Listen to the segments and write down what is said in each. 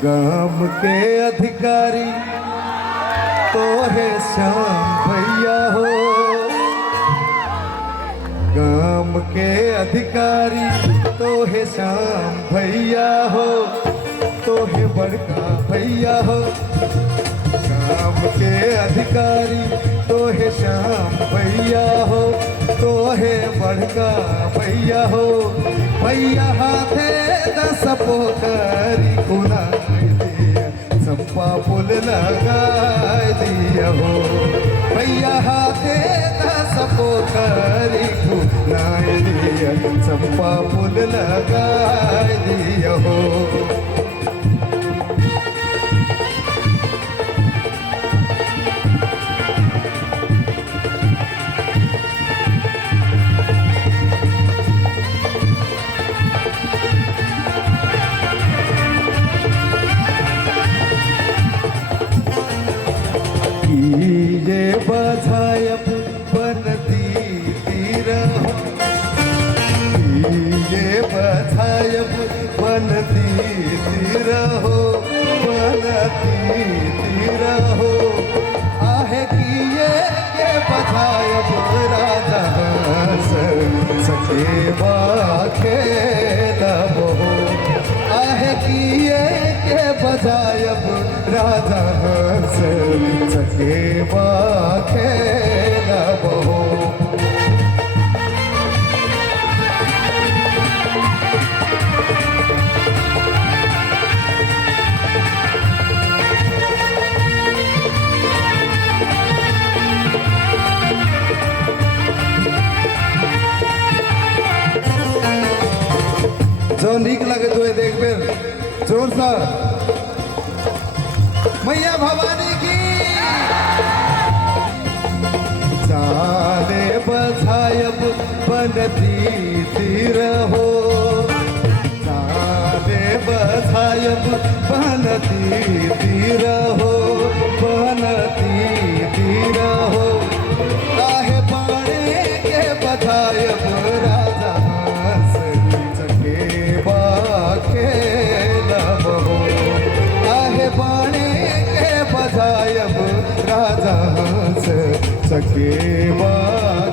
गाम के अधिकारी तो है श्याम भैया हो। गाम के अधिकारी तो है श्याम भैया हो, तो है बड़का भैया हो। गाम के अधिकारी तो है श्याम भैया हो, तो है बड़का भैया हो। भैया हाथे दस पोखरी खुनाई दिया, चंपा पुल लगाई दिया हो। भैया हाथे दस पोखरी खुनाई दिया, चंपा पुल लगाई दिया हो। ये बधायब बनती तीर हो, ये बधायब बनती तीर हो, बनती तीर हो। आहे कि ये के बधायब राजा सके खेलब हो। आहे कि ये के बधायब राजा सके खेलब हो। जो नीक लगे तो देख बेर जोर सा मैया भवानी की। चाले बधायब बनती तीर हो, चाले बधायब बनती तीर हो, बनती तीर हो। काहे बाणे के बधायब राजा खेलब हो। काहे बाणे के बधायब राजा सके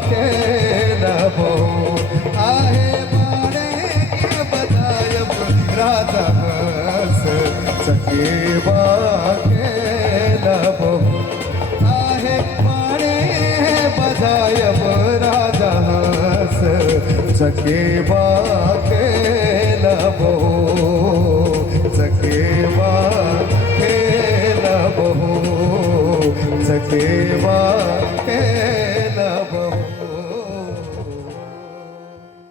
खेलब हो। आहे बाणे के बधायब राजा सके खेलब हो। आहे बाणे बधायब राजा सके खेलब हो, सके खेलब हो, सके खेलब